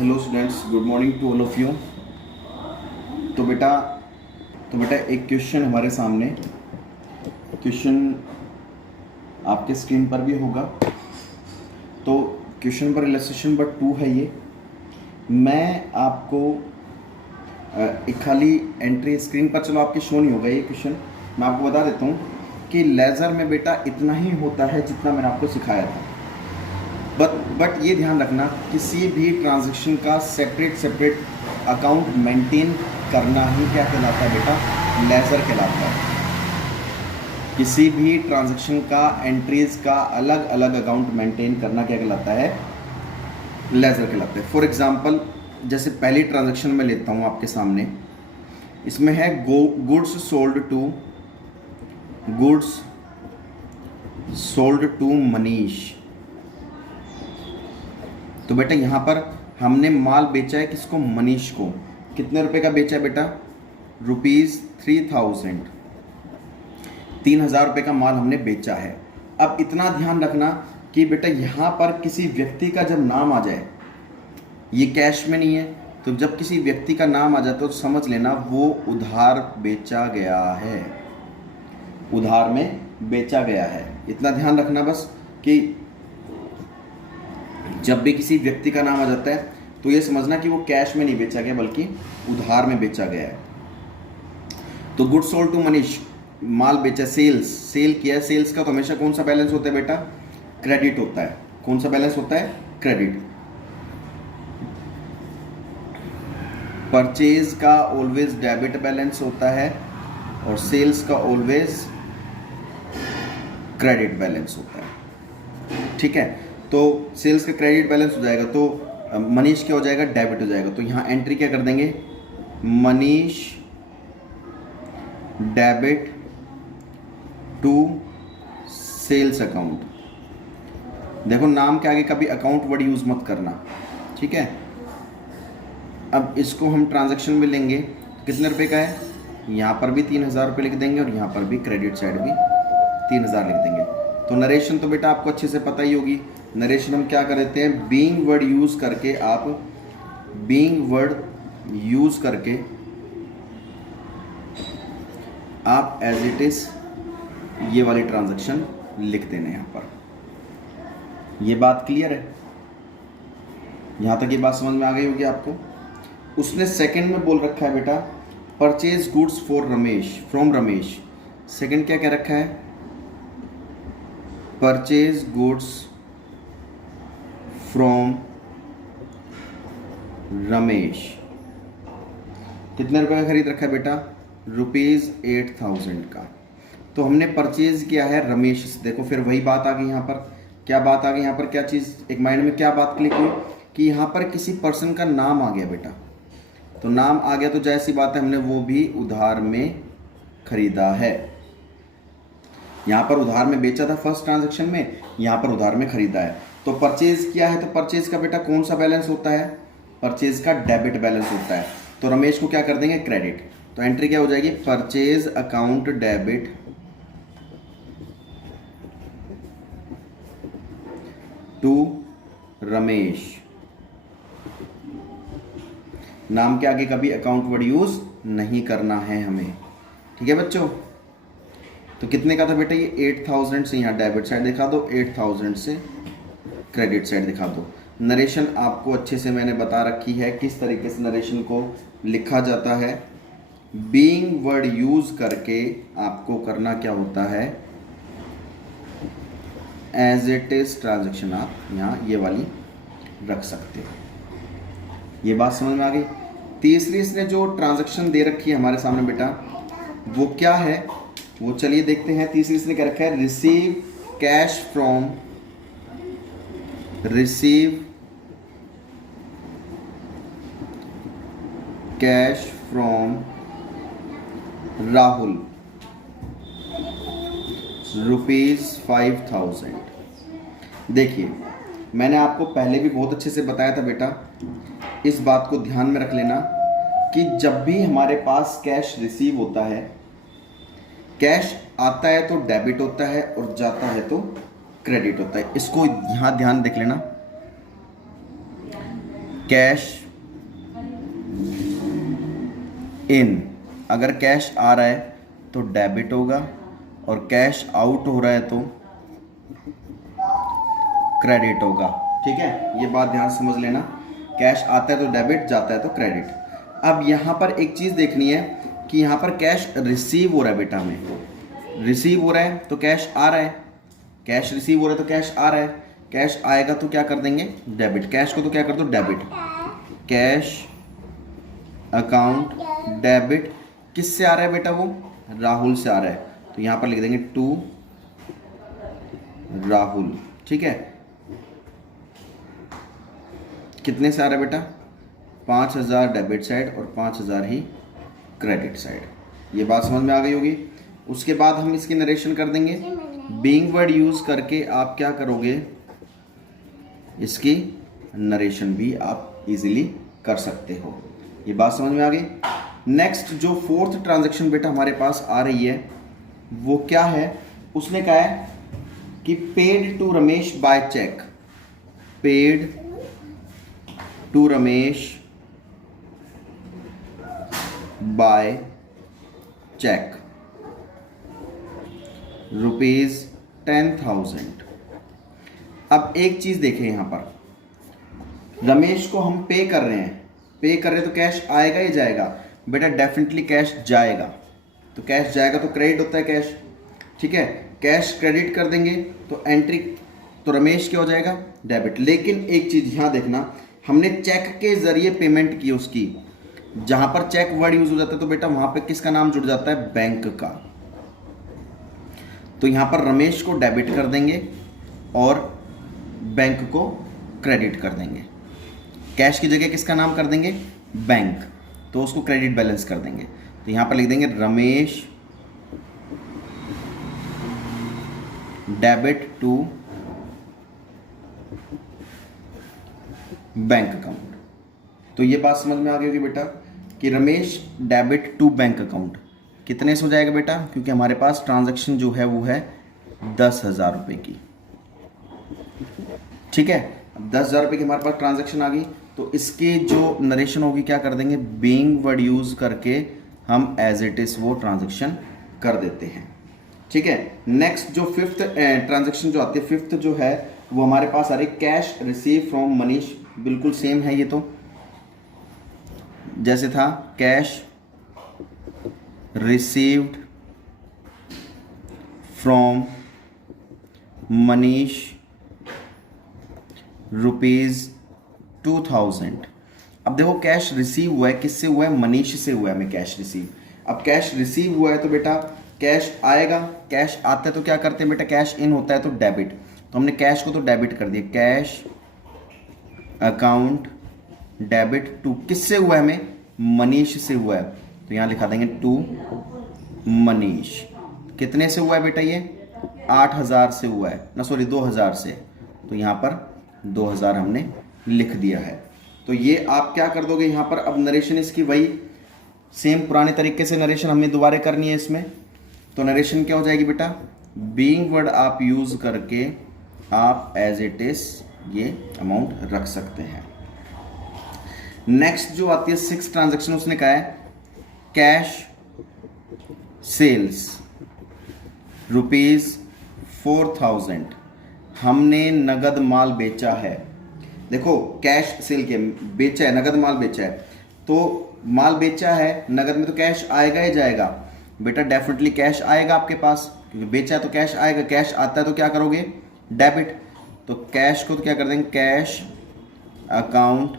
Hello students, good morning to all of you. तो बेटा एक क्वेश्चन हमारे सामने, क्वेश्चन आपके स्क्रीन पर भी होगा। तो क्वेश्चन पर इलस्ट्रेशन नंबर 2 है ये। मैं आपको एक खाली एंट्री स्क्रीन पर, चलो आपके शो नहीं होगा ये क्वेश्चन, मैं आपको बता देता हूँ कि लेज़र में बेटा इतना ही होता है जितना मैंने आपको सिखाया था। बट ये ध्यान रखना, किसी भी ट्रांजैक्शन का सेपरेट अकाउंट मेंटेन करना ही क्या कहलाता है बेटा, लेज़र कहलाता है। किसी भी ट्रांजैक्शन का एंट्रीज का अलग अलग अकाउंट मेंटेन करना क्या कहलाता है, लेज़र कहलाता है। फॉर एग्जांपल, जैसे पहली ट्रांजैक्शन में लेता हूँ आपके सामने, इसमें है गुड्स सोल्ड टू मनीष। तो बेटा यहाँ पर हमने माल बेचा है किसको, मनीष को। कितने रुपए का बेचा है बेटा, ₹3000। 3000 रुपये का माल हमने बेचा है। अब इतना ध्यान रखना कि बेटा यहाँ पर किसी व्यक्ति का जब नाम आ जाए, ये कैश में नहीं है, तो जब किसी व्यक्ति का नाम आ जाए तो समझ लेना वो उधार बेचा गया है, उधार में बेचा गया है। इतना ध्यान रखना बस कि जब भी किसी व्यक्ति का नाम आ जाता है तो ये समझना कि वो कैश में नहीं बेचा गया बल्कि उधार में बेचा गया है। तो गुड्स सोल्ड टू मनीष, माल बेचा, सेल किया है। सेल्स का तो हमेशा कौन सा बैलेंस होता है बेटा, क्रेडिट होता है। कौन सा बैलेंस होता है, क्रेडिट। परचेज का ऑलवेज डेबिट बैलेंस होता है और सेल्स का ऑलवेज क्रेडिट बैलेंस होता है। ठीक है, तो सेल्स का क्रेडिट बैलेंस हो जाएगा तो मनीष क्या हो जाएगा, डेबिट हो जाएगा। तो यहाँ एंट्री क्या कर देंगे, Manish debit to sales account. देखो नाम के आगे कभी अकाउंट वर्ड यूज मत करना, ठीक है। अब इसको हम ट्रांजैक्शन में लेंगे तो कितने रुपए का है, यहाँ पर भी 3000 रुपये लिख देंगे और यहाँ पर भी क्रेडिट साइड भी 3000 लिख देंगे। तो नरेशन तो बेटा आपको अच्छे से पता ही होगी। नरेशन हम क्या कर देते हैं, बीइंग वर्ड यूज करके, आप बीइंग वर्ड यूज करके आप एज इट इज ये वाली ट्रांजैक्शन लिख देना। यहाँ पर ये बात क्लियर है, यहाँ तक ये बात समझ में आ गई होगी आपको। उसने सेकंड में बोल रखा है बेटा, purchase goods from Ramesh. Second क्या कह रखा है, परचेज गुड्स फ्रॉम रमेश। कितने रुपए का खरीद रखा है बेटा, ₹8000 का। तो हमने परचेज किया है रमेश से। देखो फिर वही बात आ गई यहाँ पर, क्या बात आ गई यहाँ पर, क्या चीज़ एक माइंड में क्या बात क्लिक हुई कि यहाँ पर किसी पर्सन का नाम आ गया बेटा। तो नाम आ गया तो जाहिर सी बात है हमने वो भी उधार में खरीदा है। यहाँ पर उधार में बेचा था फर्स्ट ट्रांजैक्शन में, यहाँ पर उधार में खरीदा है। तो परचेज किया है, तो परचेज का बेटा कौन सा बैलेंस होता है, परचेज का डेबिट बैलेंस होता है। तो रमेश को क्या कर देंगे, क्रेडिट। तो एंट्री क्या हो जाएगी, purchase account debit to Ramesh. नाम के आगे कभी अकाउंट वर्ड यूज नहीं करना है हमें, ठीक है बच्चों। तो कितने का था बेटा ये, 8000 से यहाँ डेबिट साइड दिखा दो, 8000 से क्रेडिट साइड दिखा दो। नरेशन आपको अच्छे से मैंने बता रखी है किस तरीके से नरेशन को लिखा जाता है। बीइंग वर्ड यूज करके आपको करना क्या होता है, एज इट इज ट्रांजैक्शन आप यहाँ ये वाली रख सकते हो। ये बात समझ में आ गई। तीसरी इसने जो ट्रांजैक्शन दे रखी है हमारे सामने बेटा, वो क्या है, वो चलिए देखते हैं। तीसरी इसने क्या रखा है, रिसीव कैश फ्रॉम राहुल ₹5000। देखिए मैंने आपको पहले भी बहुत अच्छे से बताया था बेटा, इस बात को ध्यान में रख लेना कि जब भी हमारे पास कैश रिसीव होता है, कैश आता है तो डेबिट होता है और जाता है तो क्रेडिट होता है। इसको यहाँ ध्यान देख लेना कैश इन, अगर कैश आ रहा है तो डेबिट होगा और कैश आउट हो रहा है तो क्रेडिट होगा। ठीक है, ये बात ध्यान से समझ लेना, कैश आता है तो डेबिट, जाता है तो क्रेडिट। अब यहाँ पर एक चीज़ देखनी है कि यहाँ पर कैश रिसीव हो रहा है बेटा, हमें रिसीव हो रहा है तो कैश आ रहा है, कैश रिसीव हो रहा है तो कैश आ रहा है, कैश आएगा तो क्या कर देंगे डेबिट, कैश को तो क्या कर दो डेबिट, कैश अकाउंट डेबिट। किससे आ रहा है बेटा, वो राहुल से आ रहा है, तो यहाँ पर लिख देंगे टू राहुल। ठीक है, कितने से आ रहा है बेटा 5000 डेबिट साइड और 5000 ही क्रेडिट साइड। ये बात समझ में आ गई होगी। उसके बाद हम इसकी नरेशन कर देंगे, बीइंग वर्ड यूज करके आप क्या करोगे, इसकी नरेशन भी आप इजीली कर सकते हो। ये बात समझ में आ गई। नेक्स्ट जो फोर्थ ट्रांजैक्शन बेटा हमारे पास आ रही है वो क्या है, उसने कहा है कि paid to Ramesh by cheque, paid to Ramesh by cheque ₹10,000। अब एक चीज देखें, यहां पर रमेश को हम पे कर रहे हैं, पे कर रहे हैं तो कैश आएगा या जाएगा बेटा, डेफिनेटली कैश जाएगा, तो कैश जाएगा तो क्रेडिट होता है कैश। ठीक है, कैश क्रेडिट कर देंगे तो एंट्री, तो रमेश क्या हो जाएगा डेबिट। लेकिन एक चीज यहां देखना, हमने चेक के जरिए पेमेंट की उसकी, जहां पर चेक वर्ड यूज हो जाता है तो बेटा वहां पे किसका नाम जुड़ जाता है बैंक का, तो यहां पर रमेश को डेबिट कर देंगे और बैंक को क्रेडिट कर देंगे। कैश की जगह किसका नाम कर देंगे बैंक, तो उसको क्रेडिट बैलेंस कर देंगे, तो यहां पर लिख देंगे Ramesh debit to bank account. तो ये बात समझ में आ गई होगी बेटा कि Ramesh debit to bank account कितने से हो जाएगा बेटा, क्योंकि हमारे पास ट्रांजैक्शन जो है वो है 10,000 रुपये की। ठीक है, अब 10,000 रुपये की हमारे पास ट्रांजैक्शन आ गई, तो इसके जो नरेशन होगी क्या कर देंगे, बीइंग वर्ड यूज करके हम एज इट इज वो ट्रांजैक्शन कर देते हैं। ठीक है, नेक्स्ट जो फिफ्थ ट्रांजैक्शन जो आती है, फिफ्थ जो है वो हमारे पास आ रही कैश रिसीव फ्रॉम मनीष, बिल्कुल सेम है ये, तो जैसे था कैश रिसीव्ड फ्रॉम मनीष ₹2,000। अब देखो कैश रिसीव हुआ है, किससे हुआ है, मनीष से हुआ है हमें कैश रिसीव। अब कैश रिसीव हुआ है तो बेटा कैश आएगा, कैश आता है तो क्या करते हैं बेटा, कैश इन होता है तो डेबिट, तो हमने कैश को तो डेबिट कर दिया, कैश अकाउंट डेबिट टू, किससे हुआ है हमें, मनीष से हुआ है, तो यहां लिखा देंगे टू मनीष। कितने से हुआ है बेटा, ये 8,000 से हुआ है ना, सॉरी 2,000 से, तो यहां पर 2,000 हमने लिख दिया है। तो ये आप क्या कर दोगे यहां पर, अब नरेशन इसकी वही सेम पुराने तरीके से नरेशन हमें दोबारा करनी है इसमें, तो नरेशन क्या हो जाएगी बेटा, बीइंग वर्ड आप यूज करके आप एज इट इज ये अमाउंट रख सकते हैं। नेक्स्ट जो आती है 6 ट्रांजैक्शन, उसने कहा है कैश सेल्स ₹4,000, हमने नगद माल बेचा है। देखो कैश सेल के बेचा है, नगद माल बेचा है, तो माल बेचा है नगद में तो कैश आएगा ही जाएगा बेटा, डेफिनेटली कैश आएगा आपके पास, क्योंकि बेचा है तो कैश आएगा, कैश आता है तो क्या करोगे डेबिट, तो कैश को तो क्या कर देंगे कैश अकाउंट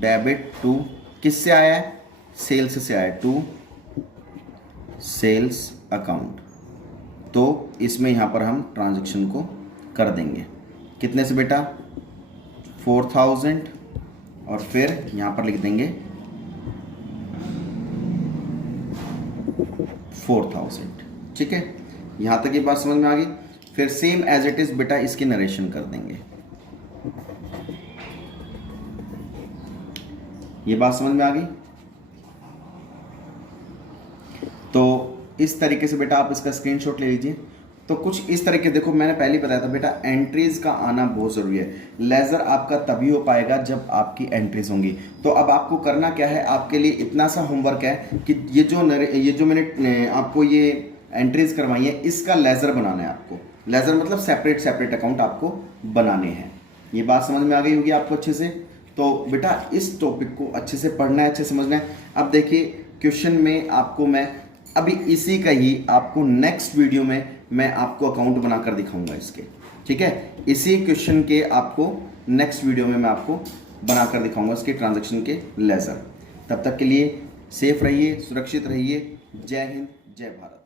डेबिट टू, किससे आया है सेल्स से आया है, टू सेल्स अकाउंट, तो इसमें यहां पर हम ट्रांजैक्शन को कर देंगे कितने से बेटा 4,000 और फिर यहां पर लिख देंगे 4,000। ठीक है, यहां तक ये बात समझ में आ गई। फिर सेम एज इट इज बेटा इसकी नरेशन कर देंगे। ये बात समझ में आ गई। तो इस तरीके से बेटा आप इसका स्क्रीनशॉट ले लीजिए तो कुछ इस तरह के, देखो मैंने पहले ही बताया था बेटा, एंट्रीज का आना बहुत ज़रूरी है। लेज़र आपका तभी हो पाएगा जब आपकी एंट्रीज होंगी। तो अब आपको करना क्या है, आपके लिए इतना सा होमवर्क है कि ये जो मैंने आपको ये एंट्रीज करवाई है, इसका लेज़र बनाना है आपको। लेज़र मतलब सेपरेट सेपरेट अकाउंट आपको बनाने हैं। ये बात समझ में आ गई होगी आपको अच्छे से। तो बेटा इस टॉपिक को अच्छे से पढ़ना है, अच्छे से समझना है। अब देखिए क्वेश्चन में आपको मैं अभी इसी का ही आपको नेक्स्ट वीडियो में मैं आपको अकाउंट बनाकर दिखाऊंगा इसके, ठीक है। इसी क्वेश्चन के आपको नेक्स्ट वीडियो में मैं आपको बनाकर दिखाऊंगा इसके ट्रांजैक्शन के लेज़र। तब तक के लिए सेफ रहिए, सुरक्षित रहिए। जय हिंद, जय भारत।